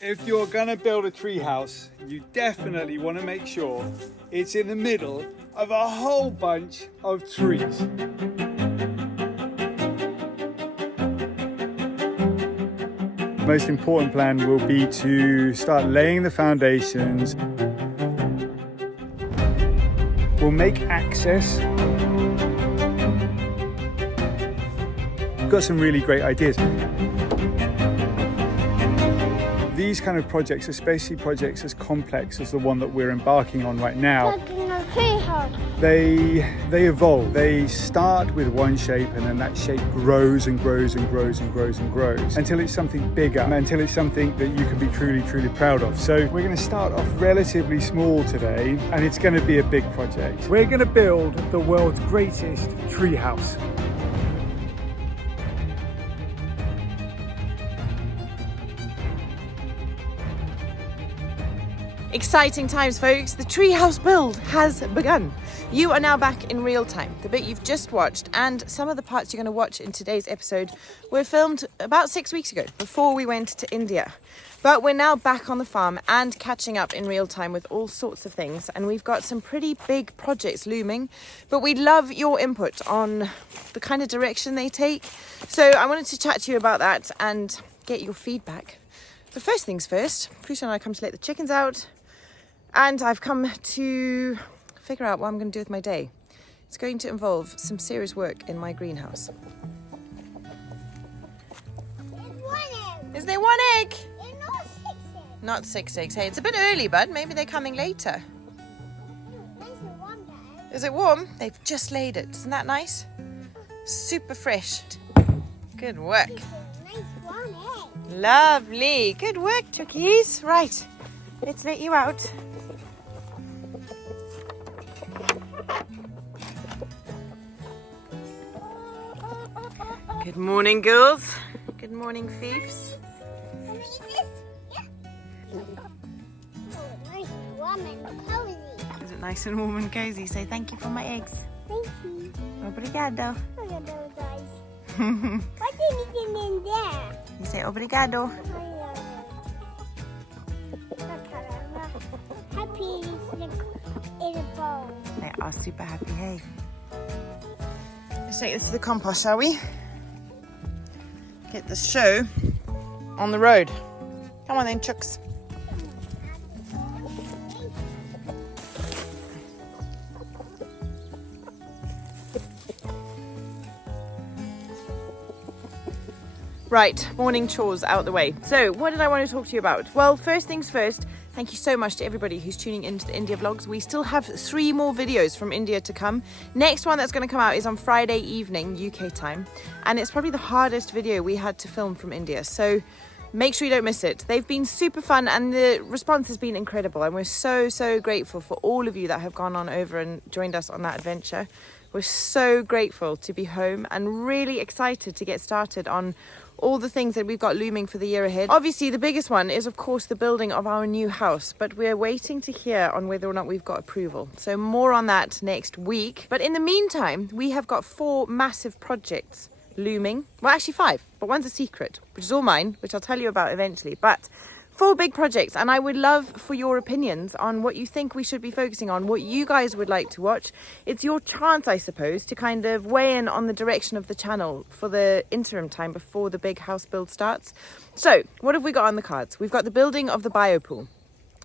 If you're gonna build a tree house, you definitely want to make sure it's in the middle of a whole bunch of trees. The most important plan will be to start laying the foundations. We'll make access. We've got some really great ideas. These kind of projects, especially projects as complex as the one that we're embarking on right now, they evolve. They start with one shape and then that shape grows and grows and grows and grows and grows until it's something bigger, until it's something that you can be truly, truly proud of. So we're going to start off relatively small today and it's going to be a big project. We're going to build the world's greatest tree house. Exciting times, folks. The treehouse build has begun. You are now back in real time. The bit you've just watched and some of the parts you're going to watch in today's episode were filmed about 6 weeks ago, before we went to India. But we're now back on the farm and catching up in real time with all sorts of things. And we've got some pretty big projects looming, but we'd love your input on the kind of direction they take. So I wanted to chat to you about that and get your feedback. But first things first, Fuchsia and I come to let the chickens out. And I've come to figure out what I'm going to do with my day. It's going to involve some serious work in my greenhouse. Is there one egg? Not six eggs. Hey, it's a bit early, bud. Maybe they're coming later. Is it warm? They've just laid it. Isn't that nice? Super fresh. Good work. Lovely. Good work, chickies. Right. Let's let you out. Good morning, girls. Good morning, thieves. Is it nice and warm and cozy? Say thank you for my eggs. Thank you. Obrigado. Obrigado, guys. What's anything in there? You say obrigado. Happy in a bowl. They are super happy, hey. Let's take this to the compost, shall we? Get the show on the road. Come on then, chooks. Right, morning chores out the way. So, what did I want to talk to you about? Well, first things first, thank you so much to everybody who's tuning into the India vlogs. We still have 3 more videos from India to come. Next one that's going to come out is on Friday evening, UK time. And it's probably the hardest video we had to film from India. So make sure you don't miss it. They've been super fun and the response has been incredible. And we're so, so grateful for all of you that have gone on over and joined us on that adventure. We're so grateful to be home and really excited to get started on all the things that we've got looming for the year ahead. Obviously, the biggest one is, of course, the building of our new house, but we're waiting to hear on whether or not we've got approval. So more on that next week. But in the meantime, we have got 4 massive projects looming. Well, actually 5, but one's a secret, which is all mine, which I'll tell you about eventually. But 4 big projects, and I would love for your opinions on what you think we should be focusing on, what you guys would like to watch. It's your chance, I suppose, to kind of weigh in on the direction of the channel for the interim time before the big house build starts. So, what have we got on the cards? We've got the building of the biopool.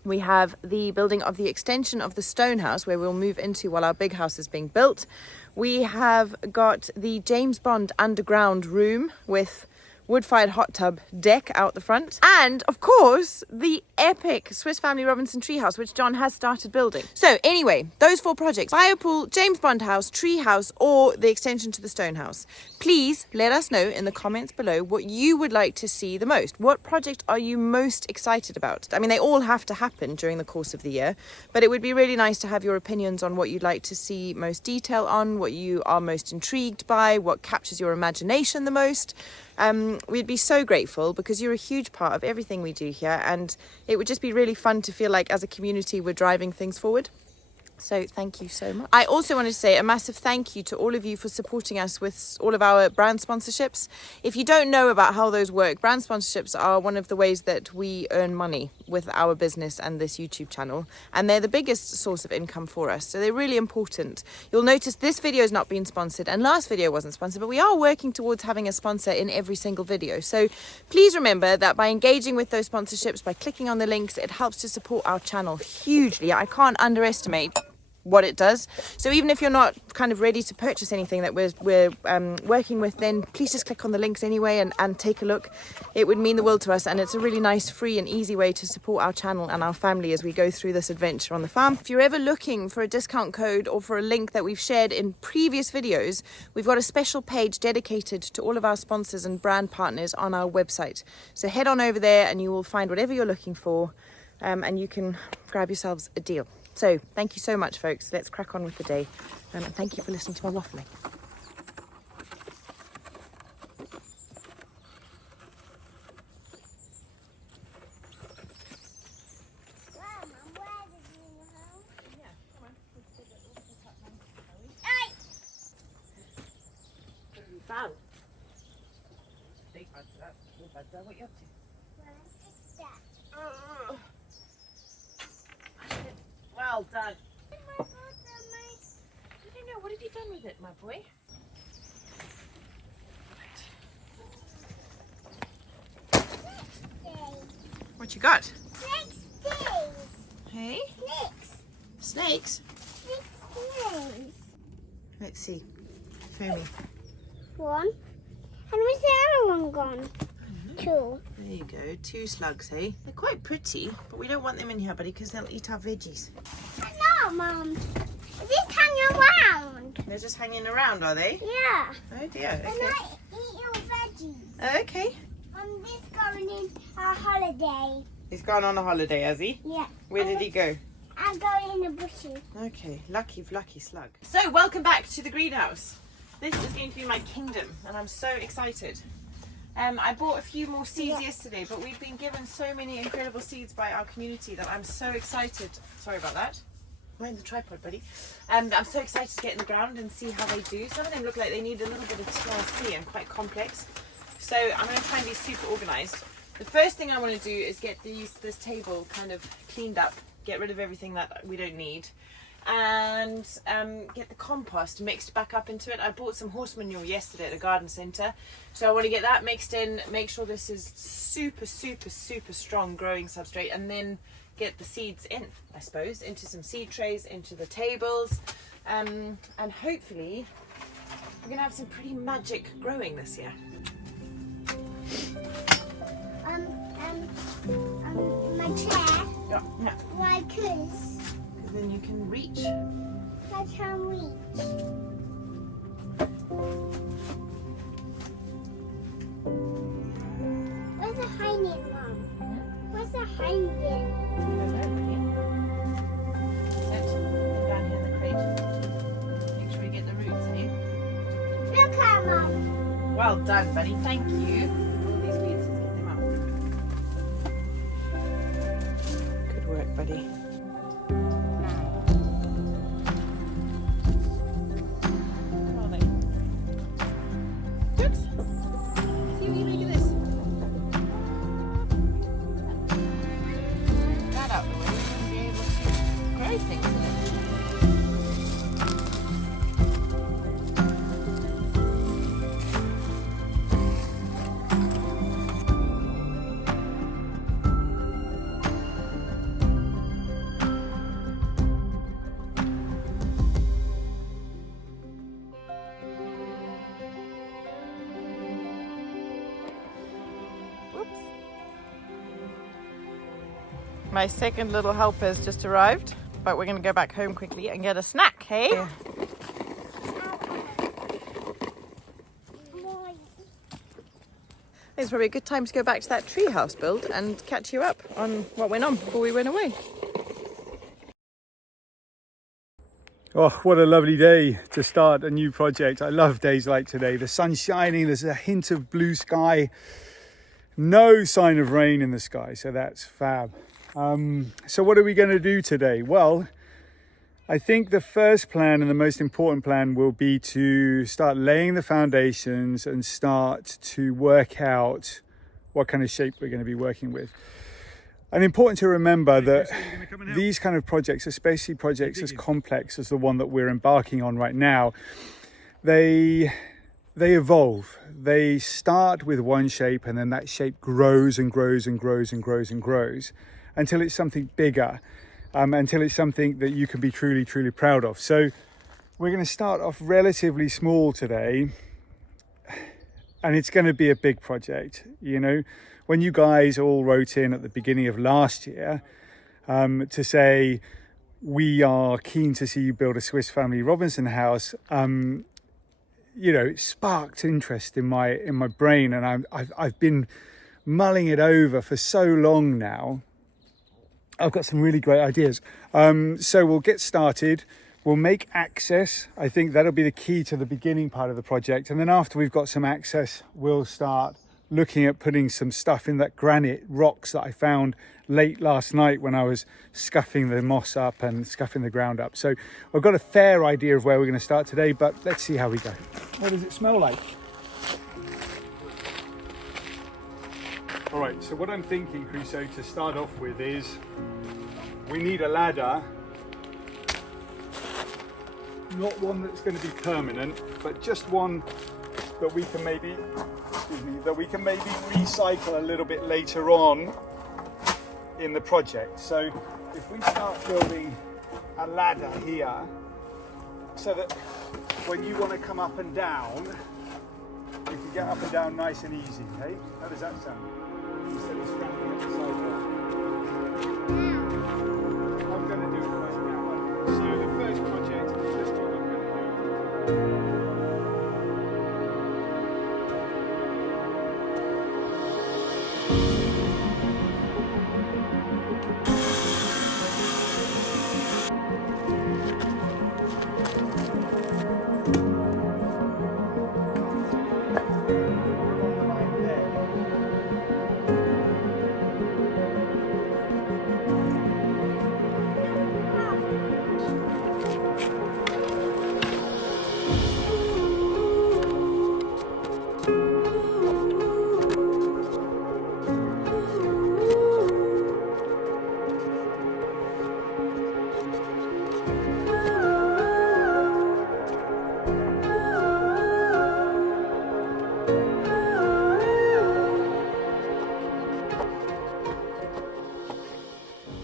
We have the building of the extension of the stone house where we'll move into while our big house is being built. We have got the James Bond underground room with wood-fired hot tub deck out the front, and of course the epic Swiss Family Robinson treehouse, which John has started building. So anyway, those 4 projects: biopool, James Bond house, treehouse, or the extension to the stone house. Please let us know in the comments below what you would like to see the most. What project are you most excited about? I mean, they all have to happen during the course of the year, but it would be really nice to have your opinions on what you'd like to see most detail on, what you are most intrigued by, what captures your imagination the most. We'd be so grateful because you're a huge part of everything we do here, and it would just be really fun to feel like as a community we're driving things forward. So thank you so much. I also wanted to say a massive thank you to all of you for supporting us with all of our brand sponsorships. If you don't know about how those work, brand sponsorships are one of the ways that we earn money with our business and this YouTube channel. And they're the biggest source of income for us. So they're really important. You'll notice this video has not been sponsored and last video wasn't sponsored, but we are working towards having a sponsor in every single video. So please remember that by engaging with those sponsorships, by clicking on the links, it helps to support our channel hugely. I can't underestimate what it does. So even if you're not kind of ready to purchase anything that we're working with, then please just click on the links anyway and take a look. It would mean the world to us, and it's a really nice, free and easy way to support our channel and our family as we go through this adventure on the farm. If you're ever looking for a discount code or for a link that we've shared in previous videos, we've got a special page dedicated to all of our sponsors and brand partners on our website. So head on over there and you will find whatever you're looking for, and you can grab yourselves a deal. So thank you so much, folks. Let's crack on with the day. And thank you for listening to my waffling. What are you up to? Well done. I don't know, what have you done with it, my boy? What you got? Hey? Snakes? Let's see. Show me. One. And where's the other one gone? Two. There you go, 2 slugs, hey? They're quite pretty, but we don't want them in here, buddy, because they'll eat our veggies. No, Mum. They're just hanging around. They're just hanging around, are they? Yeah. Oh dear, And okay. I eat your veggies. Okay. I'm just going on a holiday. He's gone on a holiday, has he? Yeah. Where did he go? I'm going in the bushes. Okay, lucky slug. So, welcome back to the greenhouse. This is going to be my kingdom, and I'm so excited. I bought a few more seeds yesterday, but we've been given so many incredible seeds by our community that I'm so excited. Sorry about that. Mind the tripod, buddy. I'm so excited to get in the ground and see how they do. Some of them look like they need a little bit of TLC and quite complex. So I'm going to try and be super organized. The first thing I want to do is get this table kind of cleaned up, get rid of everything that we don't need, and get the compost mixed back up into it. I bought some horse manure yesterday at the garden centre, so I want to get that mixed in, make sure this is super strong growing substrate, and then get the seeds in, I suppose, into some seed trays, into the tables, and hopefully we're gonna have some pretty magic growing this year. My chair. Yeah. Why? Because Then you can reach. I can reach. Where's the hiding, Mum? Where's the hiding? Down here in the crate. Make sure we get the roots, eh? Look at Mum. Well done, buddy. Thank you. All these weeds, let's get them out. Good work, buddy. My second little helper has just arrived, but we're going to go back home quickly and get a snack, hey? Yeah. It's probably a good time to go back to that treehouse build and catch you up on what went on before we went away. Oh, what a lovely day to start a new project. I love days like today. The sun's shining, there's a hint of blue sky, no sign of rain in the sky, so that's fab. So what are we going to do today? Well, I think the first plan and the most important plan will be to start laying the foundations and start to work out what kind of shape we're going to be working with. And important to remember that these kind of projects, especially projects as complex as the one that we're embarking on right now, they evolve. They start with one shape, and then that shape grows and grows and grows and grows and grows until it's something bigger, until it's something that you can be truly, truly proud of. So we're going to start off relatively small today, and it's going to be a big project. You know, when you guys all wrote in at the beginning of last year to say we are keen to see you build a Swiss Family Robinson house, you know, it sparked interest in my brain, and I've been mulling it over for so long now. I've got some really great ideas. So we'll get started. We'll make access. I think that'll be the key to the beginning part of the project. And then after we've got some access, we'll start looking at putting some stuff in that granite rocks that I found late last night when I was scuffing the moss up and scuffing the ground up. So I've got a fair idea of where we're going to start today, but let's see how we go. What does it smell like? All right, so what I'm thinking, Crusoe, to start off with is we need a ladder. Not one that's going to be permanent, but just one that we can maybe, recycle a little bit later on in the project. So if we start building a ladder here, so that when you want to come up and down, you can get up and down nice and easy. Hey, how does that sound? Instead of standing at the side there. I'm going to do it right now. So the first project, let's do what I'm going to do.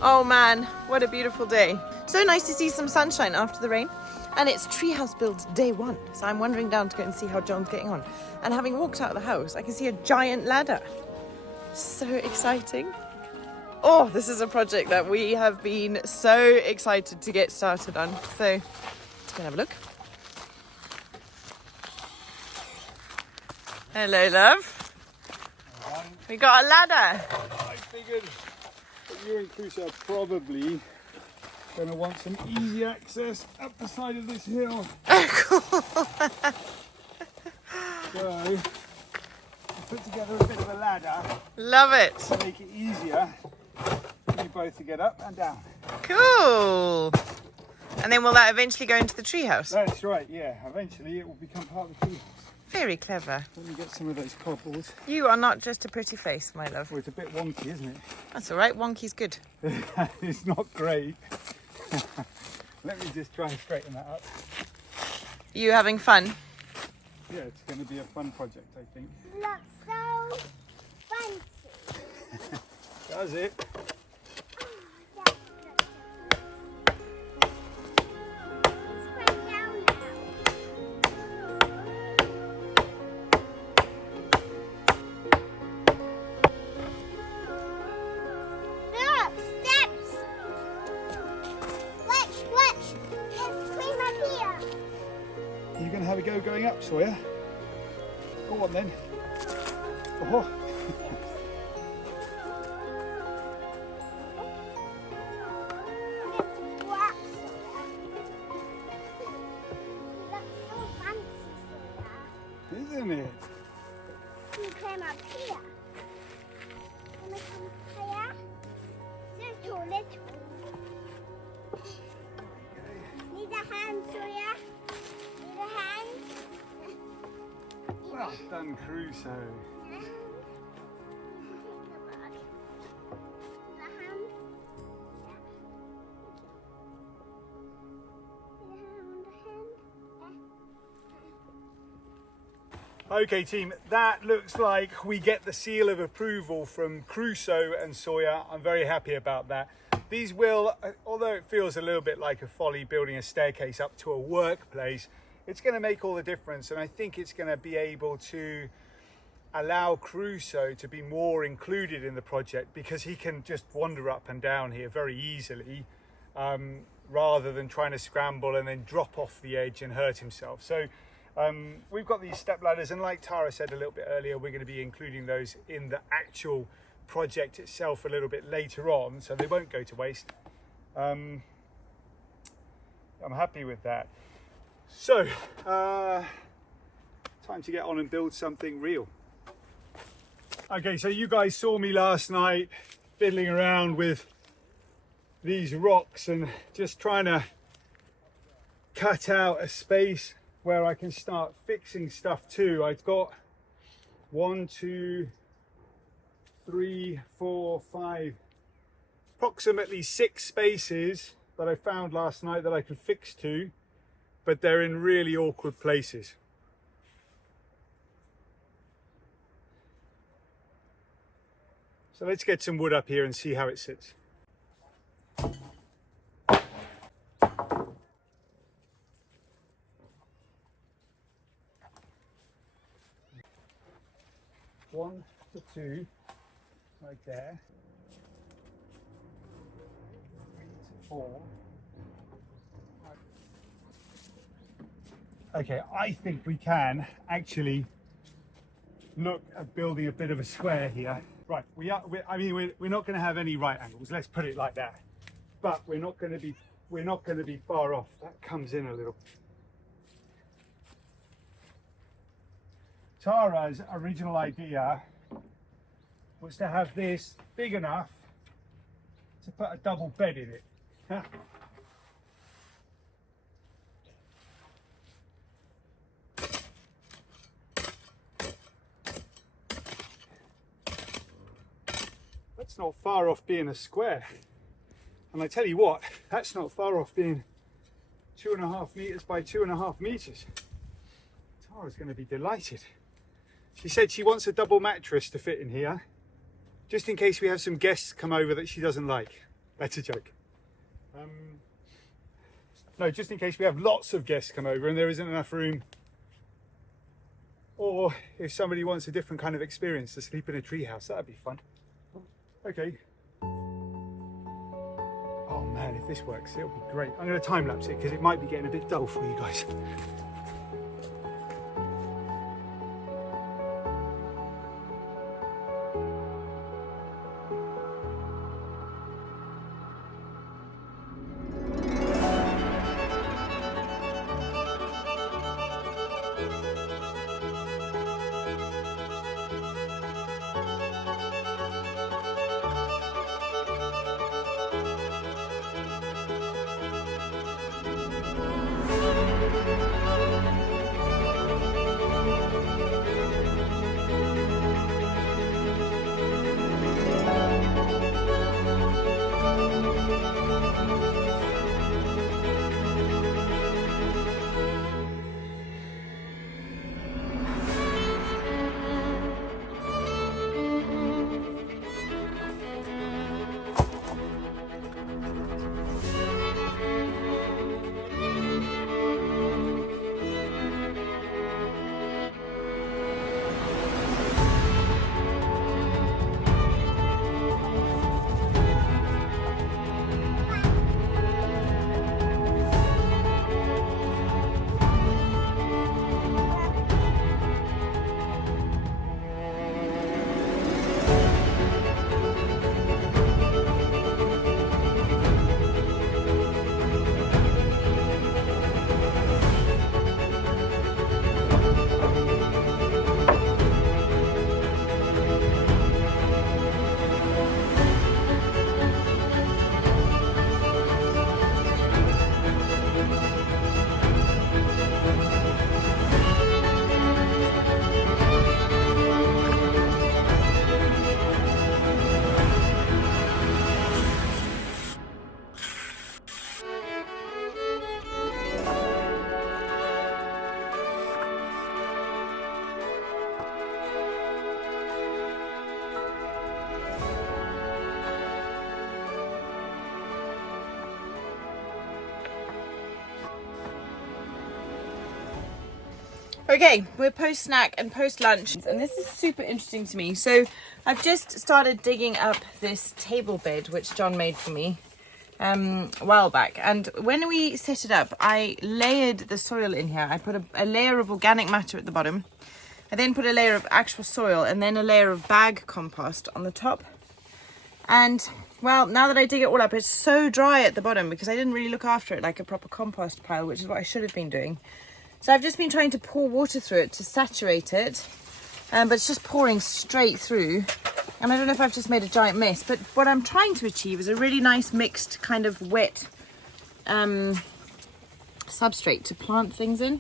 Oh man, what a beautiful day. So nice to see some sunshine after the rain. And it's treehouse build day one. So I'm wandering down to go and see how John's getting on. And having walked out of the house, I can see a giant ladder. So exciting. Oh, this is a project that we have been so excited to get started on. So let's go and have a look. Hello, love. We got a ladder. I figured that you and Crusoe are probably going to want some easy access up the side of this hill. So I put together a bit of a ladder. Love it. To make it easier for you both to get up and down. Cool. And then will that eventually go into the treehouse? That's right, yeah. Eventually it will become part of the treehouse. Very clever. Let me get some of those cobbles. You are not just a pretty face, my love. Well, it's a bit wonky, isn't it? That's all right. Wonky's good. It's not great. Let me just try and straighten that up. You having fun? Yeah, it's going to be a fun project, I think. Looks so fancy. Does it? You're going to have a go going up, Sawyer? Go on then. Oh. Isn't it? You climb up here. Can I come higher? Just too little. done Crusoe. Okay team, that looks like we get the seal of approval from Crusoe and Sawyer. I'm very happy about that. These will, although it feels a little bit like a folly building a staircase up to a workplace, it's going to make all the difference, and I think it's going to be able to allow Crusoe to be more included in the project because he can just wander up and down here very easily rather than trying to scramble and then drop off the edge and hurt himself. So we've got these step ladders, and like Tara said a little bit earlier, we're going to be including those in the actual project itself a little bit later on, so they won't go to waste. I'm happy with that. So time to get on and build something real. Okay, so you guys saw me last night fiddling around with these rocks and just trying to cut out a space where I can start fixing stuff too. I've got 1, 2, 3, 4, 5, approximately 6 spaces that I found last night that I could fix to, but they're in really awkward places. So let's get some wood up here and see how it sits. One to two, right there. 3 to 4. Okay, I think we can actually look at building a bit of a square here. Right, we're not going to have any right angles. Let's put it like that. But we're not going to be far off. That comes in a little. Tara's original idea was to have this big enough to put a double bed in it. That's not far off being a square. And I tell you what, that's not far off being 2.5 meters by 2.5 meters. Tara's going to be delighted. She said she wants a double mattress to fit in here, just in case we have some guests come over that she doesn't like. That's a joke. No, just in case we have lots of guests come over and there isn't enough room. Or if somebody wants a different kind of experience to sleep in a treehouse, that'd be fun. Okay. Oh man, if this works, it'll be great. I'm going to time lapse it because it might be getting a bit dull for you guys. Okay, we're post snack and post lunch, and this is super interesting to me. So I've just started digging up this table bed which John made for me a while back, and when we set it up I layered the soil in here. I put a layer of organic matter at the bottom. I then put a layer of actual soil and then a layer of bag compost on the top. And well, now that I dig it all up, it's so dry at the bottom because I didn't really look after it like a proper compost pile, which is what I should have been doing. So I've just been trying to pour water through it to saturate it, but it's just pouring straight through. And I don't know if I've just made a giant mess, but what I'm trying to achieve is a really nice mixed kind of wet substrate to plant things in.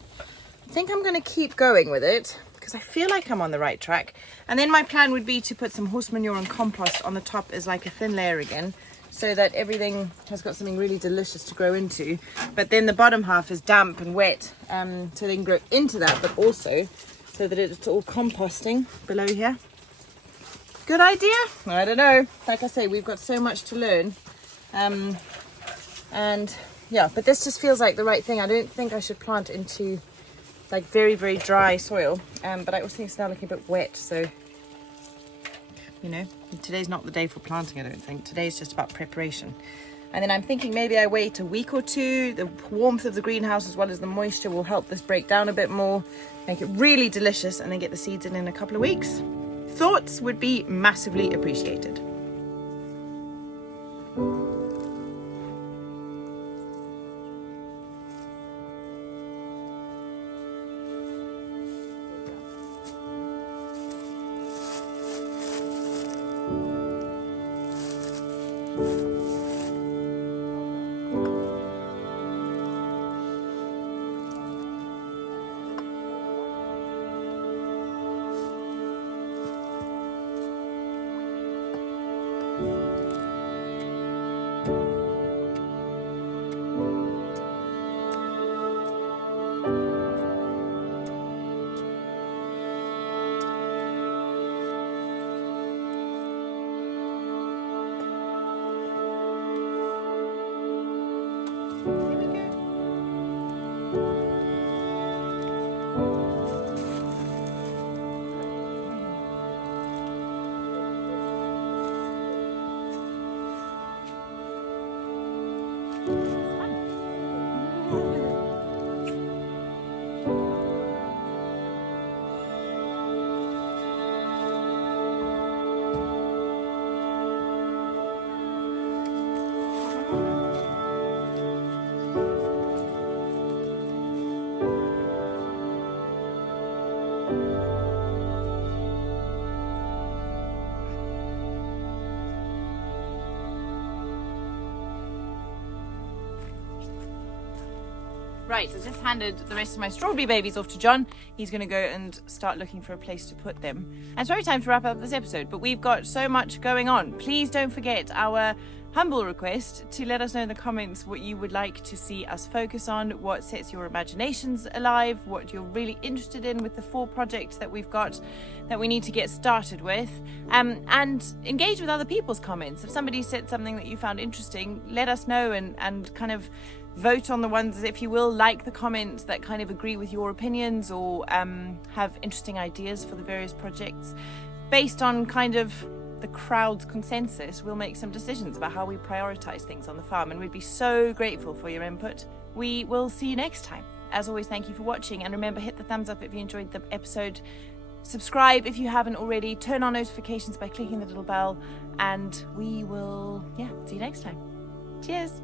I think I'm going to keep going with it because I feel like I'm on the right track. And then my plan would be to put some horse manure and compost on the top as like a thin layer again, so that everything has got something really delicious to grow into. But then the bottom half is damp and wet, so they can grow into that, but also so that it's all composting below here. Good idea? I don't know. Like I say, we've got so much to learn. And yeah, but this just feels like the right thing. I don't think I should plant into like very, very dry soil. But I also think it's now looking a bit wet, so you know, today's not the day for planting, I don't think. Today's just about preparation. And then I'm thinking maybe I wait a week or two. The warmth of the greenhouse as well as the moisture will help this break down a bit more, make it really delicious, and then get the seeds in a couple of weeks. Thoughts would be massively appreciated. Right, I just handed the rest of my strawberry babies off to John. He's going to go and start looking for a place to put them. And it's very time to wrap up this episode, but we've got so much going on. Please don't forget our humble request to let us know in the comments what you would like to see us focus on, what sets your imaginations alive, what you're really interested in with the 4 projects that we've got that we need to get started with, and engage with other people's comments. If somebody said something that you found interesting, let us know and kind of vote on the ones, if you will, like the comments that kind of agree with your opinions or have interesting ideas for the various projects. Based on kind of the crowd's consensus, we'll make some decisions about how we prioritize things on the farm, and we'd be so grateful for your input. We will see you next time. As always, thank you for watching, and remember, hit the thumbs up if you enjoyed the episode. Subscribe if you haven't already. Turn on notifications by clicking the little bell, and we will see you next time. Cheers.